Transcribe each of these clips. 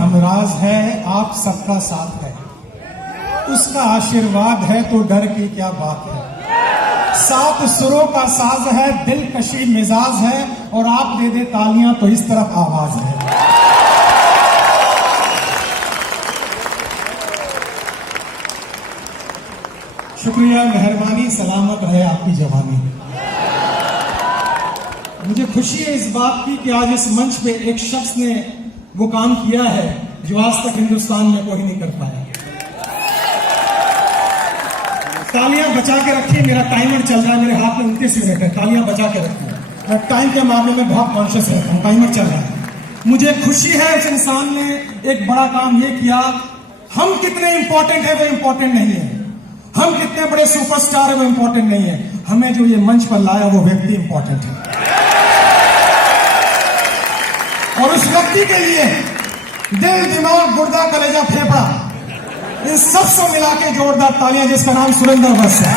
हमराज है, आप सबका साथ है, उसका आशीर्वाद है तो डर की क्या बात है। 7 सुरों का साज है, दिलकशी मिजाज है, और आप दे दे तालियां तो इस तरफ आवाज है। शुक्रिया, मेहरबानी, सलामत रहे आपकी जवानी। मुझे खुशी है इस बात की कि आज इस मंच पे एक शख्स ने वो काम किया है जो आज तक हिंदुस्तान में कोई नहीं कर पाया। तालियां बचा के रखिए, मेरा टाइमर चल रहा है, मेरे हाथ में 29 मिनट है, तालियां बचा के रखिए। मैं टाइम के मामले में बहुत कॉन्शियस रहता हूं, टाइमर चल रहा है। मुझे खुशी है उस इंसान ने एक बड़ा काम ये किया। हम कितने इंपॉर्टेंट है वो इंपॉर्टेंट नहीं है, हम कितने बड़े सुपरस्टार है वो इंपॉर्टेंट नहीं है, हमें जो ये मंच पर लाया वो व्यक्ति इंपॉर्टेंट है। और उस व्यक्ति के लिए दिल, दिमाग, गुर्दा, कलेजा, फेफड़ा, इन सबसे मिला के जोरदार तालियां, जिसका नाम सुरेंद्र बस है।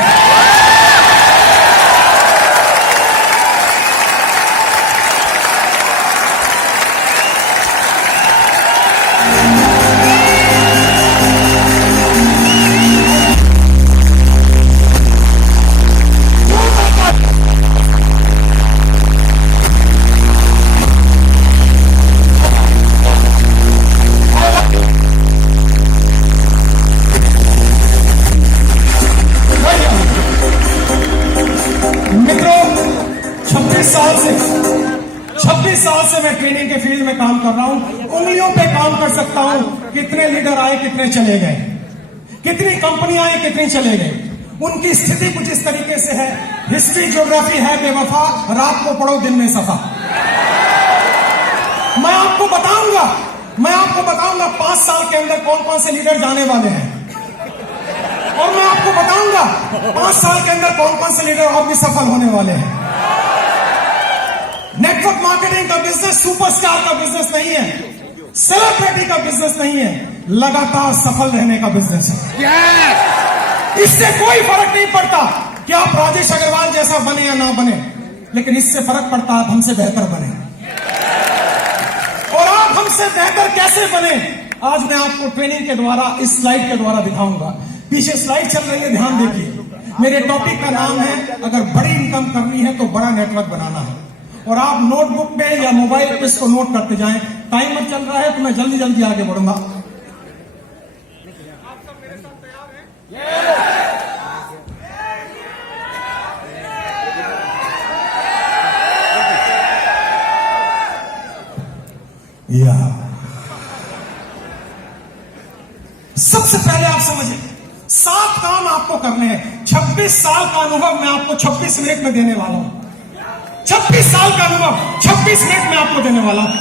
मित्रों, 26 साल से मैं ट्रेनिंग के फील्ड में काम कर रहा हूं। उंगलियों पे काम कर सकता हूं कितने लीडर आए, कितने चले गए, कितनी कंपनियां आई, कितनी चले गए। उनकी स्थिति कुछ इस तरीके से है। हिस्ट्री ज्योग्राफी है बेवफा, रात को पढ़ो दिन में सफा। मैं आपको बताऊंगा 5 साल के अंदर कौन कौन से लीडर जाने वाले हैं, और मैं आपको बताऊंगा 5 साल के अंदर कौन कौन से लीडर और भी सफल होने वाले हैं। नेटवर्क मार्केटिंग का बिजनेस सुपरस्टार का बिजनेस नहीं है, सेलिब्रिटी का बिजनेस नहीं है, लगातार सफल रहने का बिजनेस है। इससे कोई फर्क नहीं पड़ता कि आप राजेश अग्रवाल जैसा बने या ना बने, लेकिन इससे फर्क पड़ता है आप हमसे बेहतर बने। और आप हमसे बेहतर कैसे बने, आज मैं आपको ट्रेनिंग के द्वारा, इस स्लाइड के द्वारा दिखाऊंगा। पीछे स्लाइड चल रही है, ध्यान देखिए। मेरे टॉपिक का नाम है, अगर बड़ी इनकम करनी है तो बड़ा नेटवर्क बनाना है। और आप नोटबुक पे या मोबाइल पे इसको नोट करते जाएं। टाइमर चल रहा है तो मैं जल्दी जल्दी आगे बढ़ूंगा। आप सब मेरे साथ तैयार हैं? या सबसे पहले आप समझिए, 7 काम आपको करने हैं। 26 साल का अनुभव मैं आपको 26 मिनट में देने वाला हूं। 26 साल का अनुभव 26 मिनट में आपको देने वाला हूं।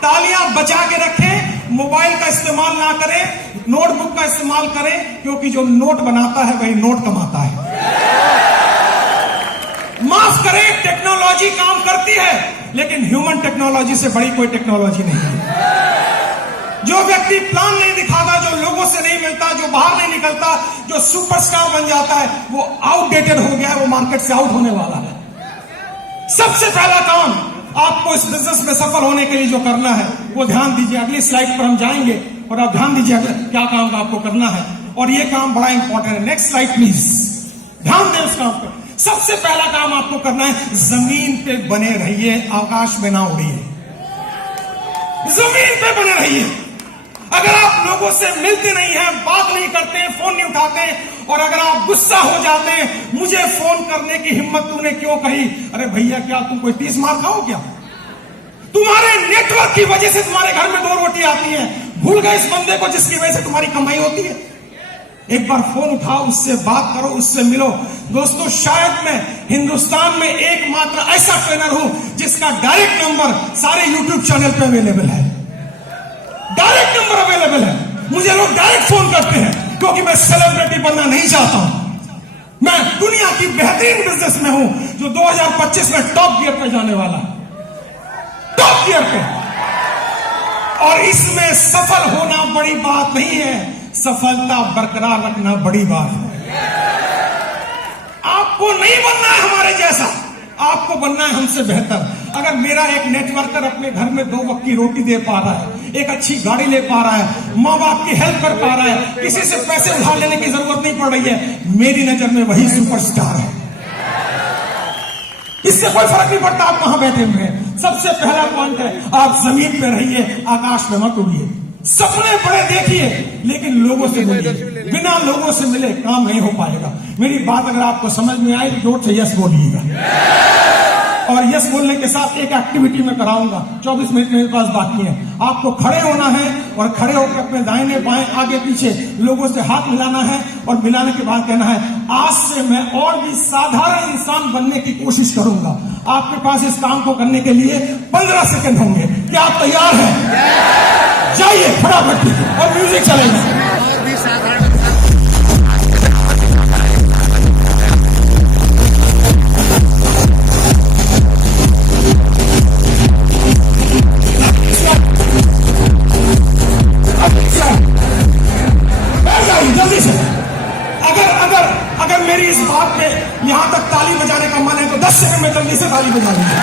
तालियां बचा के रखें, मोबाइल का इस्तेमाल ना करें, नोटबुक का इस्तेमाल करें, क्योंकि जो नोट बनाता है वही नोट कमाता है। माफ करें, टेक्नोलॉजी काम करती है, लेकिन ह्यूमन टेक्नोलॉजी से बड़ी कोई टेक्नोलॉजी नहीं है। जो व्यक्ति प्लान नहीं दिखाता, जो लोगों से नहीं मिलता, जो बाहर नहीं निकलता, जो सुपरस्टार बन जाता है, वो आउटडेटेड हो गया है, वो मार्केट से आउट होने वाला है। सबसे पहला काम आपको इस बिजनेस में सफल होने के लिए जो करना है वो ध्यान दीजिए। अगली स्लाइड पर हम जाएंगे और आप ध्यान दीजिए क्या काम आपको करना है, और ये काम बड़ा इंपॉर्टेंट है। नेक्स्ट स्लाइड प्लीज, ध्यान दें उस काम पर। सबसे पहला काम आपको करना है, जमीन पे बने रहिए, आकाश में ना उड़िए। जमीन पे बने रहिए। अगर आप लोगों से मिलते नहीं हैं, बात नहीं करते, फोन नहीं उठाते, और अगर आप गुस्सा हो जाते हैं, मुझे फोन करने की हिम्मत तूने क्यों कही? अरे भैया, क्या तुम कोई 30 मार खाओ क्या? तुम्हारे नेटवर्क की वजह से तुम्हारे घर में 2 रोटी आती है। भूल गए इस बंदे को जिसकी वजह से तुम्हारी कमाई होती है? एक बार फोन उठाओ, उससे बात करो, उससे मिलो। दोस्तों, शायद मैं हिंदुस्तान में एकमात्र ऐसा ट्रेनर हूं जिसका डायरेक्ट नंबर सारे यूट्यूब चैनल पे अवेलेबल है। डायरेक्ट नंबर अवेलेबल है। मुझे लोग डायरेक्ट फोन करते हैं, क्योंकि मैं सेलिब्रिटी बनना नहीं चाहता हूं। मैं दुनिया की बेहतरीन बिजनेस में हूं, जो 2025 में टॉप गियर पे जाने वाला, टॉप गियर पे। और इसमें सफल होना बड़ी बात नहीं है, सफलता बरकरार रखना बड़ी बात है। आपको नहीं बनना है हमारे जैसा, आपको बनना है हमसे बेहतर। अगर मेरा एक नेटवर्कर अपने घर में 2 वक्त की रोटी दे पा रहा है, एक अच्छी गाड़ी ले पा रहा है, माँ बाप की हेल्प कर पा रहा है, किसी से पैसे उधार लेने की जरूरत नहीं पड़ रही है, मेरी नजर में वही सुपरस्टार है। इससे कोई फर्क नहीं पड़ता आप कहां बैठे हुए हैं। सबसे पहला पॉइंट है, आप जमीन पे रहिए, आकाश में मत उड़िए। सपने बड़े देखिए लेकिन लोगों से मिलिए, बिना लोगों से मिले काम नहीं हो पाएगा। मेरी बात अगर आपको समझ में आई तो जोर से यस बोलिएगा। और यस बोलने के साथ एक एक्टिविटी में कराऊंगा, 24 मिनट मेरे पास बाकी है। आपको खड़े होना है और खड़े होकर अपने दाहिने बाएं आगे पीछे लोगों से हाथ मिलाना है और मिलाने के बाद कहना है, आज से मैं और भी साधारण इंसान बनने की कोशिश करूंगा। आपके पास इस काम को करने के लिए 15 सेकंड होंगे। क्या आप तैयार हैं? जाइए फटाफट और म्यूजिक चलेगा। जल्दी से अगर मेरी इस बात पे यहां तक ताली बजाने का मन है तो 10 सेकंड में जल्दी से ताली बजा लीजिए।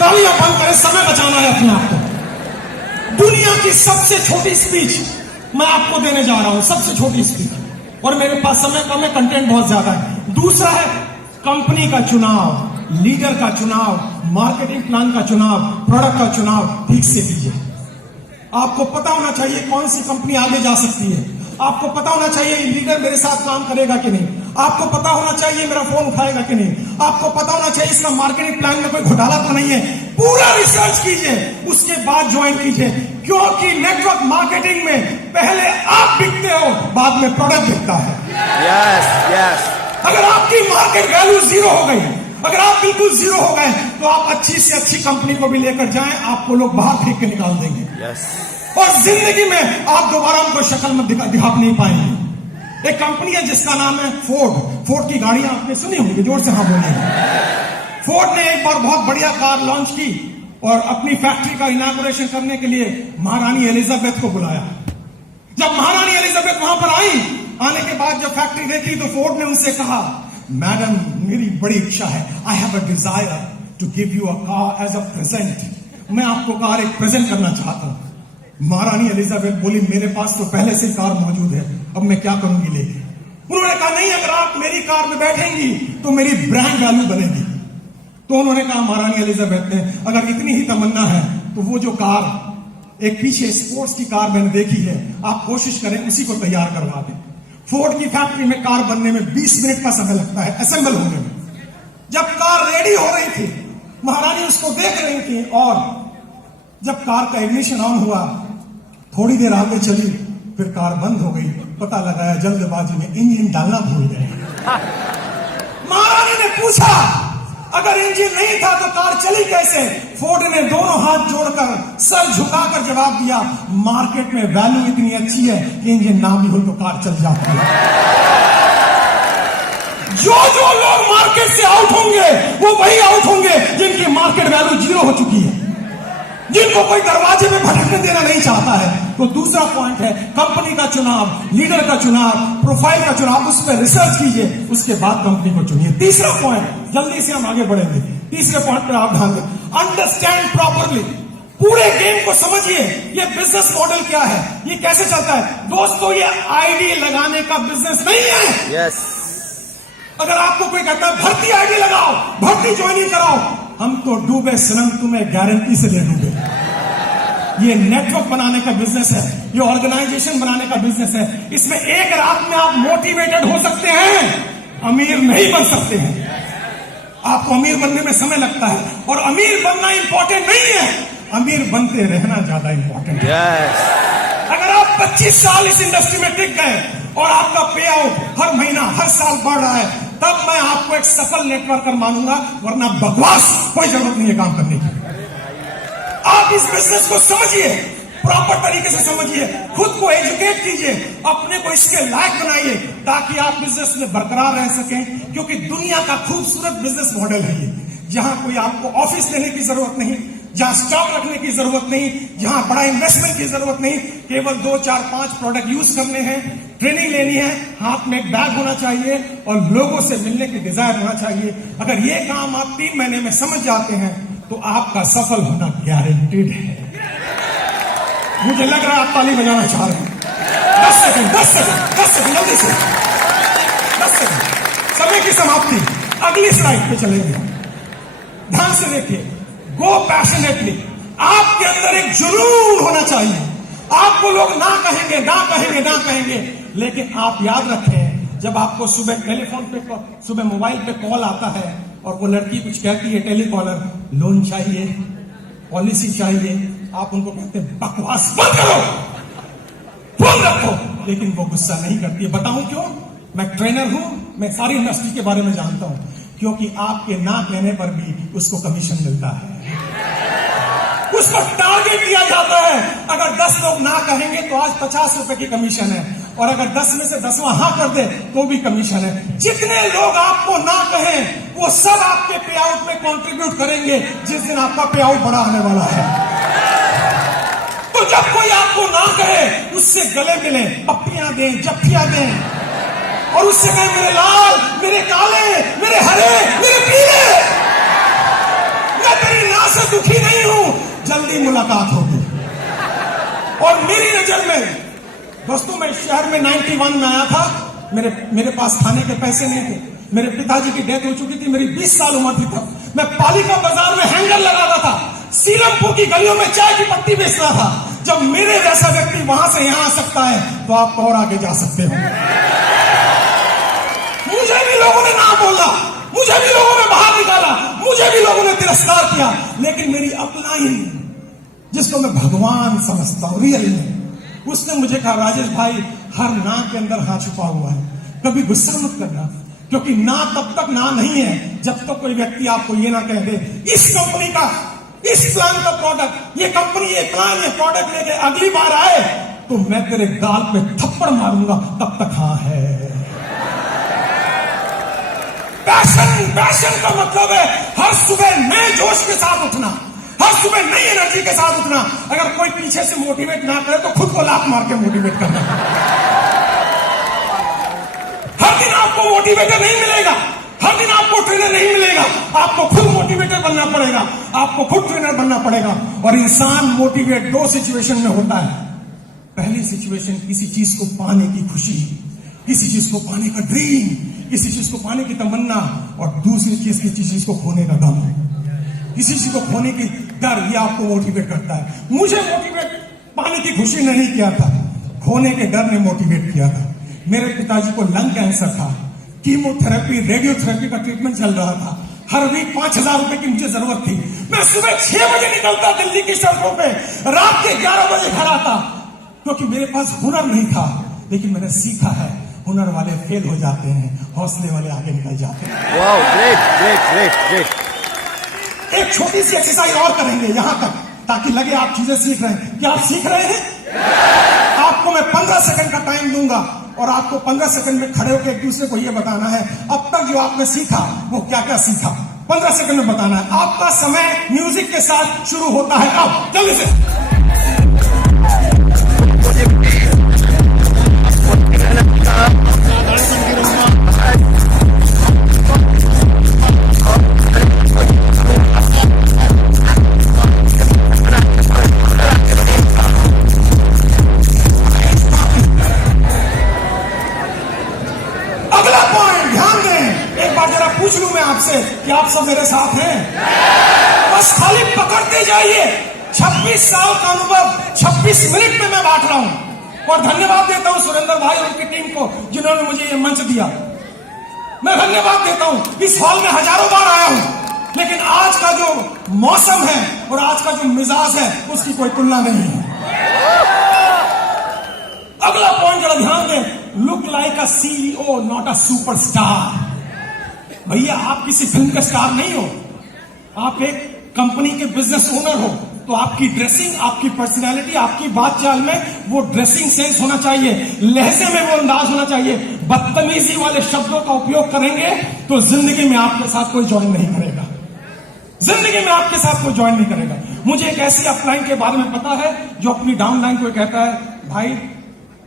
तालियां बंद करें, समय बचाना है अपने आप को। दुनिया की सबसे छोटी स्पीच मैं आपको देने जा रहा हूं, सबसे छोटी स्पीच, और मेरे पास समय कम है, कंटेंट बहुत ज्यादा है। दूसरा है कंपनी का चुनाव, लीडर का चुनाव, मार्केटिंग प्लान का चुनाव, प्रोडक्ट का चुनाव ठीक से कीजिए। आपको पता होना चाहिए कौन सी कंपनी आगे जा सकती है। आपको पता होना चाहिए लीडर मेरे साथ काम करेगा कि नहीं। आपको पता होना चाहिए मेरा फोन उठाएगा कि नहीं। आपको पता होना चाहिए इसका मार्केटिंग प्लान में कोई घोटाला तो नहीं है। पूरा रिसर्च कीजिए, उसके बाद ज्वाइन कीजिए, क्योंकि नेटवर्क मार्केटिंग में पहले आप बिकते हो, बाद में प्रोडक्ट बिकता है। यस। अगर आपकी मार्केट वैल्यू 0 हो गई, अगर आप बिल्कुल 0 हो गए, तो आप अच्छी से अच्छी कंपनी को भी लेकर जाएं, आपको लोग बाहर फेंक के निकाल देंगे। और जिंदगी में आप दोबारा उनको शक्ल में दिखा नहीं पाएंगे। एक कंपनी है जिसका नाम है फोर्ड की गाड़ियां आपने सुनी होंगी, जोर से हाँ बोलेंगे। फोर्ड ने एक बार बहुत बढ़िया कार लॉन्च की और अपनी फैक्ट्री का इनॉग्रेशन करने के लिए महारानी एलिजाबेथ को बुलाया। जब महारानी एलिजाबेथ वहां पर आई, आने के बाद जब फैक्ट्री देखी तो फोर्ड ने उनसे कहा, मैडम मेरी बड़ी इच्छा है, I have a desire to give you a car as a present. मैं आपको कार एक प्रेजेंट करना चाहता हूं। महारानी एलिजाबेथ बोली, मेरे पास तो पहले से कार मौजूद है, अब मैं क्या करूंगी लेके। उन्होंने कहा, नहीं, अगर आप मेरी कार में बैठेंगी तो मेरी ब्रांड वैल्यू बनेगी। तो उन्होंने कहा महारानी एलिजाबेथ ने, अगर इतनी ही तमन्ना है तो वो जो कार एक पीछे स्पोर्ट्स की कार मैंने देखी है, आप कोशिश करें उसी को तैयार करवा दें। फोर्ड की फैक्ट्री में कार बनने में 20 मिनट का समय लगता है असेंबल होने में। जब कार रेडी हो रही थी, महारानी उसको देख रही थी, और जब कार का इग्निशन ऑन हुआ, थोड़ी देर आगे चली, फिर कार बंद हो गई। पता लगाया जल्दबाजी में इंजन डालना भूल गए। महारानी ने पूछा, अगर इंजन नहीं था तो कार चली कैसे? फोर्ड ने दोनों हाथ जोड़कर सर झुकाकर जवाब दिया, मार्केट में वैल्यू इतनी अच्छी है कि इंजन ना भी हो तो कार चल जाती है। जो लोग मार्केट से आउट होंगे वो वही आउट होंगे जिनकी मार्केट वैल्यू 0 हो चुकी है, जिनको कोई दरवाजे में भटकने देना नहीं चाहता है। तो दूसरा पॉइंट है कंपनी का चुनाव, लीडर का चुनाव, प्रोफाइल का चुनाव, उस पर रिसर्च कीजिए, उसके बाद कंपनी को चुनिए। तीसरा पॉइंट, जल्दी से हम आगे बढ़ेंगे, तीसरे पॉइंट पर आप ध्यान दें, अंडरस्टैंड प्रॉपरली। पूरे गेम को समझिए, ये बिजनेस मॉडल क्या है, ये कैसे चलता है। दोस्तों, ये आईडी लगाने का बिजनेस नहीं है। अगर आपको कोई कहता है भर्ती आईडी लगाओ, भर्ती ज्वाइनिंग कराओ, हम तो डूबे सनम, तुम्हें गारंटी से ले डूबे। ये नेटवर्क बनाने का बिजनेस है, ये ऑर्गेनाइजेशन बनाने का बिजनेस है। इसमें एक रात में आप मोटिवेटेड हो सकते हैं, अमीर नहीं बन सकते हैं। आपको अमीर बनने में समय लगता है, और अमीर बनना इंपॉर्टेंट नहीं है, अमीर बनते रहना ज्यादा इंपॉर्टेंट है। अगर आप 25 साल इस इंडस्ट्री में टिक गए और आपका पे आउट हर महीना हर साल बढ़ रहा है, तब मैं आपको एक सफल नेटवर्कर मानूंगा, वरना बकवास कोई जरूरत नहीं है काम करने की। आप इस बिजनेस को समझिए, प्रॉपर तरीके से समझिए, खुद को एजुकेट कीजिए, अपने को इसके लायक बनाइए, ताकि आप बिजनेस में बरकरार रह सकें। क्योंकि दुनिया का खूबसूरत बिजनेस मॉडल है ये, जहां कोई आपको ऑफिस लेने की जरूरत नहीं, जहां स्टॉक रखने की जरूरत नहीं, जहां बड़ा इन्वेस्टमेंट की जरूरत नहीं, केवल 2, 4, 5 प्रोडक्ट यूज करने हैं, ट्रेनिंग लेनी है, हाथ में एक बैग होना चाहिए और लोगों से मिलने की डिजायर होना चाहिए। अगर ये काम आप 3 महीने में समझ जाते हैं तो आपका सफल होना गारंटीड है। मुझे लग रहा है आप ताली बजाना चाह रहे हैं। 10 सेकंड जल्दी से 10 सेकंड, समय की समाप्ति। अगली स्लाइड पे चलेंगे, ध्यान से देखिए। गो पैशनेटली। आपके अंदर एक जुनून होना चाहिए। आपको लोग ना कहेंगे, लेकिन आप याद रखें, जब आपको सुबह टेलीफोन पे, सुबह मोबाइल पे कॉल आता है और वो लड़की कुछ कहती है, टेलीकॉलर, लोन चाहिए, पॉलिसी चाहिए, आप उनको कहते हैं बकवास बंद करो, फोन रखो, लेकिन वो गुस्सा नहीं करती है। बताऊं क्यों? मैं ट्रेनर हूं, मैं सारी इंडस्ट्री के बारे में जानता हूं। क्योंकि आपके ना कहने पर भी उसको कमीशन मिलता है, उसको टारगेट दिया जाता है। अगर 10 लोग ना कहेंगे तो आज 50 रुपए की कमीशन है, और अगर 10 में से 10वां हाँ कर दे तो भी कमीशन है। जितने लोग आपको ना कहें वो सब आपके पे आउट में कंट्रीब्यूट करेंगे जिस दिन आपका पे आउट बड़ा आने वाला है। तो जब कोई आपको ना कहे, उससे गले मिले, पप्पियां दें, जफ्फियां दें, और उससे कहें मेरे लाल, मेरे काले, मेरे हरे, मेरे पीले, मैं तेरी ना से दुखी नहीं हूं, जल्दी मुलाकात होगी। और मेरी नजर में दोस्तों, मैं शहर में 91 में आया था, मेरे पास खाने के पैसे नहीं थे, मेरे पिताजी की डेथ हो चुकी थी, मेरी 20 साल उम्र थी तब। मैं पालिका बाजार में हैंगर लगाता था, सीरमपुर की गलियों में चाय की पत्ती बेचता था। जब मेरे जैसा व्यक्ति वहां से यहां आ सकता है तो आप और आगे जा सकते हो। मुझे भी लोगों ने ना बोला, मुझे भी लोगों ने बाहर निकाला, मुझे भी लोगों ने तिरस्कार किया, लेकिन मेरी अपलाइन, जिसको मैं भगवान समझता हूं, रियल में, उसने मुझे कहा, राजेश भाई, हर ना के अंदर हाँ छुपा हुआ है, कभी गुस्सा मत करना, क्योंकि ना तब तक ना नहीं है जब तक कोई व्यक्ति आपको ये ना कह दे, इस कंपनी का, इस प्लान का प्रोडक्ट, ये कंपनी, ये प्लान, ये प्रोडक्ट लेके अगली बार आए तो मैं तेरे गाल पे थप्पड़ मारूंगा, तब तक हाँ है। पैशन का मतलब है हर सुबह नए जोश के साथ उठना, हर सुबह नई एनर्जी के साथ उठना। अगर कोई पीछे से मोटिवेट ना करे तो खुद को लात मार के मोटिवेट करना। हर दिन आपको मोटिवेटर नहीं मिलेगा, हर दिन आपको ट्रेनर नहीं मिलेगा, आपको खुद मोटिवेटर बनना पड़ेगा, आपको खुद ट्रेनर बनना पड़ेगा। और इंसान मोटिवेट 2 सिचुएशन में होता है। पहली सिचुएशन, किसी चीज को पाने की खुशी, किसी चीज को पाने का ड्रीम, किसी चीज को पाने की तमन्ना, और दूसरी चीज किसी चीज को खोने का गम, किसी चीज को खोने की डर, ये आपको मोटिवेट करता है। मुझे मोटिवेट पाने की खुशी ने नहीं किया था, खोने के डर ने मोटिवेट किया था। मेरे पिताजी को लंग कैंसर था, कीमोथेरेपी, रेडियोथेरेपी का ट्रीटमेंट चल रहा था। हर वीक 5,000 रुपए की मुझे जरूरत थी। मैं सुबह 6 बजे निकलता दिल्ली की सड़कों पे, रात के 11 बजे घर आता, क्योंकि मेरे पास हुनर नहीं था। लेकिन मैंने सीखा है, हुनर वाले फेल हो जाते हैं, हौसले वाले आगे निकल जाते हैं। Wow, great. एक छोटी सी एक्सरसाइज और करेंगे यहां तक, ताकि लगे आप चीजें सीख रहे हैं। क्या आप सीख रहे हैं? आपको मैं 15 सेकंड का टाइम दूंगा, और आपको 15 सेकंड में खड़े होकर एक दूसरे को यह बताना है अब तक जो आपने सीखा वो क्या क्या सीखा। 15 सेकंड में बताना है। आपका समय म्यूजिक के साथ शुरू होता है। अब जल्दी से। अगला पॉइंट ध्यान दें, एक बार जरा पूछ लूं मैं आपसे कि आप सब मेरे साथ हैं? बस खाली पकड़ते जाइए। 26 साल का अनुभव 26 मिनट में मैं बांट रहा हूं। और धन्यवाद देता हूं सुरेंद्र भाई और उनकी टीम को, जिन्होंने मुझे ये मंच दिया। मैं धन्यवाद देता हूं। इस हॉल में हजारों बार आया हूं, लेकिन आज का जो मौसम है और आज का जो मिजाज है उसकी कोई तुलना नहीं है। अगला पॉइंट जरा ध्यान दें, look like a CEO not a superstar. भैया आप किसी फिल्म के स्टार नहीं हो, आप एक कंपनी के बिजनेस ओनर हो, तो आपकी ड्रेसिंग, आपकी पर्सनैलिटी, आपकी बात चाल में वो ड्रेसिंग सेंस होना चाहिए, लहजे में वो अंदाज होना चाहिए। बदतमीजी वाले शब्दों का उपयोग करेंगे तो जिंदगी में आपके साथ कोई ज्वाइन नहीं करेगा, जिंदगी में आपके साथ कोई ज्वाइन नहीं करेगा। मुझे एक ऐसी अपलाइन के बारे में पता है जो अपनी डाउनलाइन को कहता है, भाई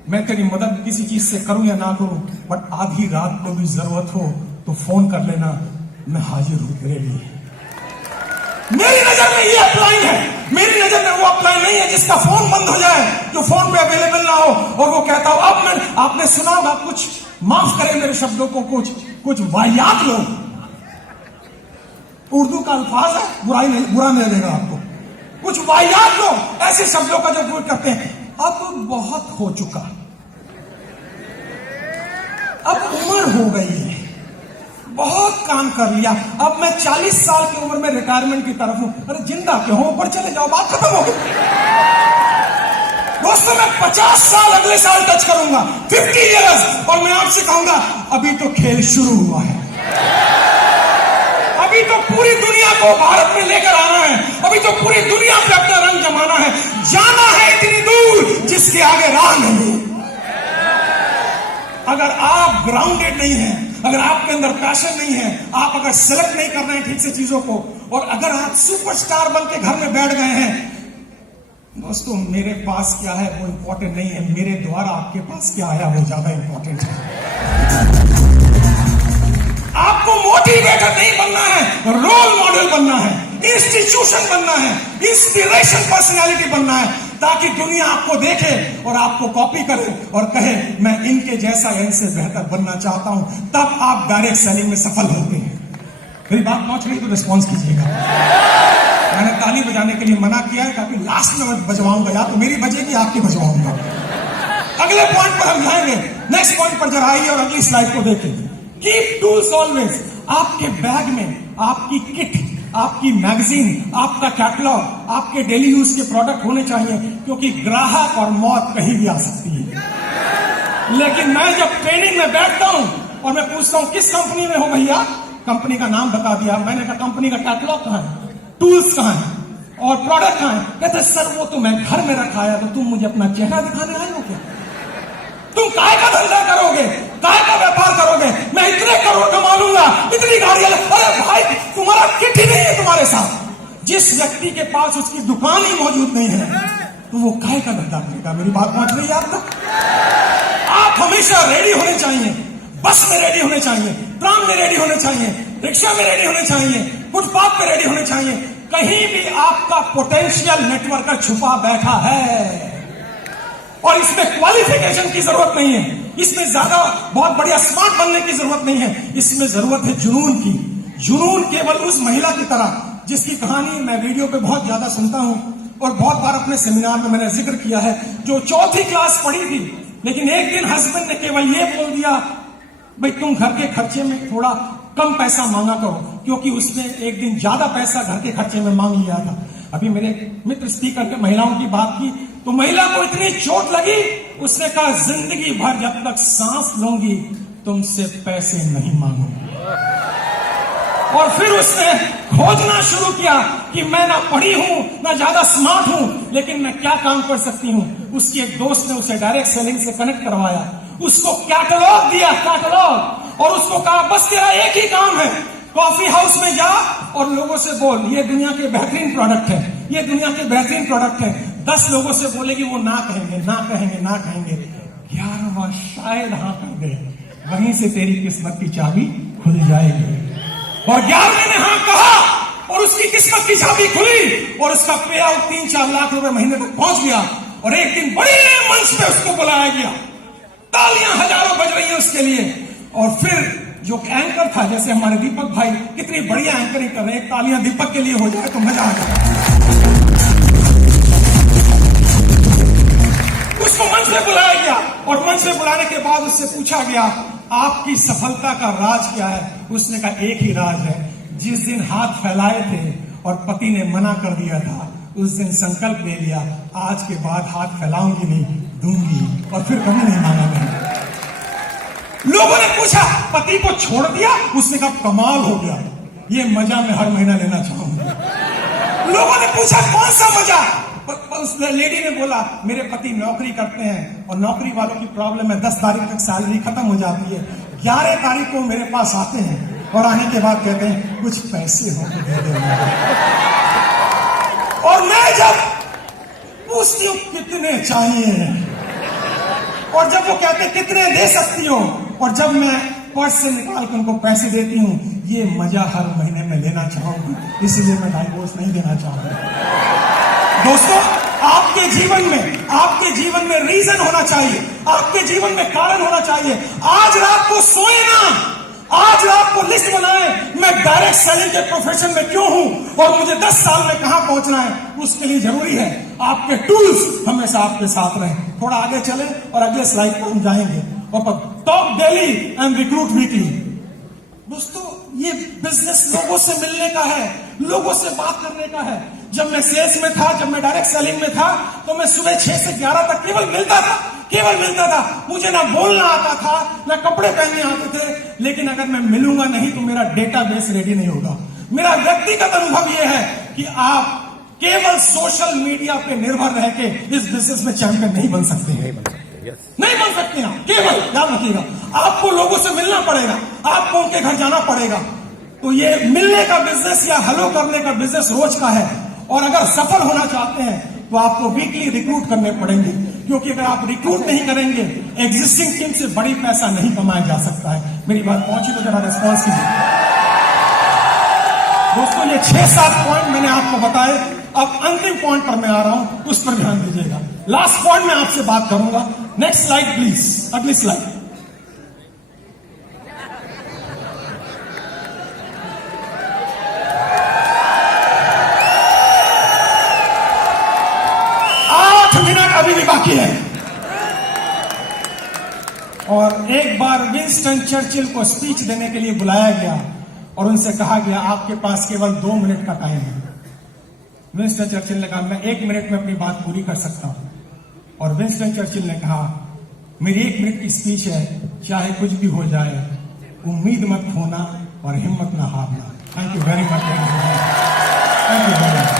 मैं तेरी मदद किसी चीज से करूं या ना करूं, बट आधी रात को भी जरूरत हो तो फोन कर लेना, मैं हाजिर हूं तेरे लिए। मेरी नजर में ये अपलाइन है, मेरी नजर में वो अपलाइन नहीं है जिसका फोन बंद हो जाए, जो फोन पे अवेलेबल ना हो और वो कहता हो अब मैं, आपने सुना होगा, कुछ माफ करें मेरे शब्दों को, कुछ वाहियात लोग, उर्दू का अल्फाज है, बुरा नहीं लगेगा आपको, कुछ वाहियात लोग ऐसे शब्दों का जो प्रयोग करते हैं, अब बहुत हो चुका, अब उम्र हो गई है, बहुत काम कर लिया, अब मैं 40 साल की उम्र में रिटायरमेंट की तरफ हूं। अरे जिंदा क्यों हो, ऊपर चले जाओ, बात खत्म हो गई। दोस्तों मैं 50 साल अगले साल टच करूंगा, 50 इयर्स, और मैं आपसे कहूंगा अभी तो खेल शुरू हुआ है, अभी तो पूरी दुनिया को भारत में लेकर आना है, अभी तो पूरी दुनिया पे अपना रंग जमाना है, जाना है इतनी दूर जिसके आगे राह नहीं। अगर आप ग्राउंडेड नहीं हैं, अगर आपके अंदर पैशन नहीं है, आप अगर सेलेक्ट नहीं कर रहे हैं ठीक से चीजों को, और अगर आप सुपरस्टार बन के घर में बैठ गए हैं, दोस्तों मेरे पास क्या है वो इंपॉर्टेंट नहीं है, मेरे द्वारा आपके पास क्या आया वो ज्यादा इंपॉर्टेंट है। आपको मोटिवेटर नहीं बनना है, रोल मॉडल बनना है, इंस्टीट्यूशन बनना है, इंस्पिरेशन पर्सनालिटी बनना है, ताकि दुनिया आपको देखे और आपको कॉपी करे और कहे मैं इनके जैसा या इनसे बेहतर बनना चाहता हूं, तब आप डायरेक्ट सेलिंग में सफल होते हैं। मेरी बात पहुंच रही तो रिस्पॉन्स कीजिएगा। मैंने ताली बजाने के लिए मना किया है, क्योंकि लास्ट में मैं बजवाऊंगा, या तो मेरी बजेगी आपकी बजवाऊंगा। अगले पॉइंट पर हम जाएंगे, नेक्स्ट पॉइंट पर जरा आइए और अगली स्लाइड को देखें। कीप टूल्स ऑलवेज, आपके बैग में आपकी किट, आपकी मैगजीन, आपका कैटलॉग, आपके डेली यूज के प्रोडक्ट होने चाहिए, क्योंकि ग्राहक और मौत कहीं भी आ सकती है। लेकिन मैं जब ट्रेनिंग में बैठता हूं और मैं पूछता हूं किस कंपनी में हो भैया, कंपनी का नाम बता दिया, मैंने कहा कंपनी का कैटलॉग कहां है, टूल्स कहां है और प्रोडक्ट कहां है, कहते सर वो तो मैं घर में रखा है, तो तुम मुझे अपना चेहरा दिखाने आए हो क्या? तुम काय का धंधा करोगे, काय का व्यापार करोगे, मैं इतने करोड़ कमा लूंगा, इतनी गाड़ियां, अरे भाई तुम्हारा किट ही नहीं है तुम्हारे साथ। जिस व्यक्ति के पास उसकी दुकान ही मौजूद नहीं है, तो वो काय का धंधा करेगा? मेरी बात पहुंच रही है आप तक? आप हमेशा रेडी होने चाहिए, बस में रेडी होने चाहिए, ट्राम में रेडी होने चाहिए, रिक्शा में रेडी होने चाहिए, फुटपाथ पे रेडी होने चाहिए। कहीं भी आपका पोटेंशियल नेटवर्कर छुपा बैठा है, और इसमें क्वालिफिकेशन की जरूरत नहीं है, इसमें ज्यादा बहुत बढ़िया स्मार्ट बनने की जरूरत नहीं है, इसमें जरूरत है जुनून की। जुनून केवल उस महिला की तरह जिसकी कहानी मैं वीडियो पे बहुत ज्यादा सुनता हूं और बहुत बार अपने सेमिनार में मैंने जिक्र किया है, जो 4th क्लास पढ़ी थी, लेकिन एक दिन हस्बैंड ने केवल ये बोल दिया भाई तुम घर के खर्चे में थोड़ा कम पैसा मांगा करो, क्योंकि उसने एक दिन ज्यादा पैसा घर के खर्चे में मांग लिया था। अभी मेरे मित्र स्पीकर के महिलाओं की बात की तो महिला को इतनी चोट लगी, उसने कहा जिंदगी भर जब तक सांस लूंगी तुमसे पैसे नहीं मांगूंगी। और फिर उसने खोजना शुरू किया कि मैं ना पढ़ी हूं ना ज्यादा स्मार्ट हूं, लेकिन मैं क्या काम कर सकती हूं। उसकी एक दोस्त ने उसे डायरेक्ट सेलिंग से कनेक्ट करवाया, उसको कैटलॉग दिया, कैटलॉग, और उसको कहा बस तेरा एक ही काम है, कॉफी हाउस में जा और लोगों से बोल ये दुनिया के बेहतरीन प्रोडक्ट है, ये दुनिया के बेहतरीन प्रोडक्ट है। 10 लोगों से बोलेगी, वो ना कहेंगे, ना कहेंगे, ना कहेंगे, 11वां शायद हाँ कर दे, वहीं से तेरी किस्मत की चाबी खुल जाएगी। और 11वें ने हाँ कहा और उसकी किस्मत की चाबी खुली और उसका पे आउट 3-4 लाख रुपए महीने तक पहुंच गया। और एक दिन बड़े मंच पे उसको बुलाया गया, तालियां हजारों बज रही हैं उसके लिए। और फिर जो एंकर था, जैसे हमारे दीपक भाई कितनी बढ़िया एंकरिंग कर रहे हैं, तालियां दीपक के लिए हो जाए तो मजा आ जाए। उसको मंच पे बुलाया गया और मंच पे बुलाने के बाद उससे पूछा गया आपकी सफलता का राज क्या है। उसने कहा एक ही राज है, जिस दिन हाथ फैलाए थे और पति ने मना कर दिया था, उस दिन संकल्प ले लिया आज के बाद हाथ फैलाऊंगी नहीं, दूंगी, और फिर कभी नहीं मांगा नहीं। लोगों ने पूछा पति को छोड़ दिया, उसने कहा कमाल हो गया, ये मजा मैं हर महीना लेना चाहूंगी। लोगों ने पूछा कौन सा मजा, उस लेडी ने बोला मेरे पति नौकरी करते हैं और नौकरी वालों की प्रॉब्लम है, 10 तारीख तक सैलरी खत्म हो जाती है, 11 तारीख को मेरे पास आते हैं और आने के बाद कहते हैं कुछ पैसे हो तो दे दे। और मैं जब पूछती हूँ कितने चाहिए, और जब वो कहते कितने दे सकती हो, और जब मैं पर्स से निकाल कर उनको पैसे देती हूँ, ये मजा हर महीने में लेना चाहूंगा, इसलिए मैं डाइवोर्स नहीं देना चाहूंगा। दोस्तों, आपके जीवन में रीजन होना चाहिए, आपके जीवन में कारण होना चाहिए। आज रात को सोए ना, आज रात को लिस्ट बनाए, मैं डायरेक्ट सेलिंग के प्रोफेशन में क्यों हूं और मुझे 10 साल में कहां पहुंचना है। उसके लिए जरूरी है आपके टूल्स हमेशा आपके साथ रहें। थोड़ा आगे चले और अगले स्लाइड पर हम जाएंगे। और talk daily and recruit weekly. दोस्तों, ये बिजनेस लोगों से मिलने का है, लोगों से बात करने का है। जब मैं सेल्स में था, जब मैं डायरेक्ट सेलिंग में था, तो मैं सुबह 6 से 11 तक केवल मिलता था। मुझे ना बोलना आता था, ना कपड़े पहनने आते थे। लेकिन अगर मैं मिलूंगा नहीं तो मेरा डेटाबेस रेडी नहीं होगा। मेरा व्यक्तिगत अनुभव यह है कि आप केवल सोशल मीडिया पे निर्भर रह के इस बिजनेस में चैंपियन नहीं बन सकते हैं। नहीं बन सकते हैं। केवल ध्यान रखिएगा, आपको लोगों से मिलना पड़ेगा, आपको उनके घर जाना पड़ेगा। तो ये मिलने का बिजनेस या हेलो करने का बिजनेस रोज का है। और अगर सफल होना चाहते हैं तो आपको वीकली रिक्रूट करने पड़ेंगे, क्योंकि अगर आप रिक्रूट नहीं करेंगे, एग्जिस्टिंग टीम से बड़ी पैसा नहीं कमाया जा सकता है। मेरी बात पहुंची तो जरा रिस्पॉन्स कीजिए। दोस्तों, ये 6-7 पॉइंट मैंने आपको बताए। अब अंतिम पॉइंट पर मैं आ रहा हूं, उस पर ध्यान दीजिएगा। लास्ट पॉइंट में आपसे बात करूंगा। नेक्स्ट स्लाइड प्लीज, अगली स्लाइड। अभी भी बाकी है। और एक बार विंस्टन चर्चिल को स्पीच देने के लिए बुलाया गया और उनसे कहा गया, आपके पास केवल 2 मिनट का टाइम है। विंस्टन चर्चिल ने कहा, मैं 1 मिनट में अपनी बात पूरी कर सकता हूं। और विंस्टन चर्चिल ने कहा, मेरी 1 मिनट की स्पीच है, चाहे कुछ भी हो जाए, उम्मीद मत खोना और हिम्मत ना हारना। Thank you very much. Thank you very much.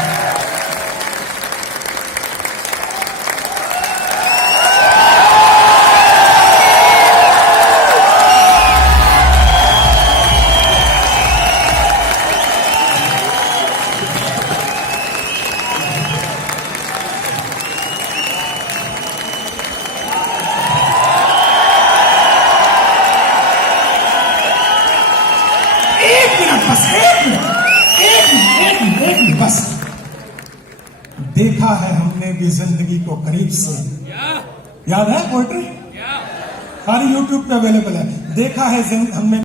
बस देखा है हमने भी जिंदगी को करीब से। याद है पोएट्री? सारी यूट्यूब पे अवेलेबल है। देखा है हमने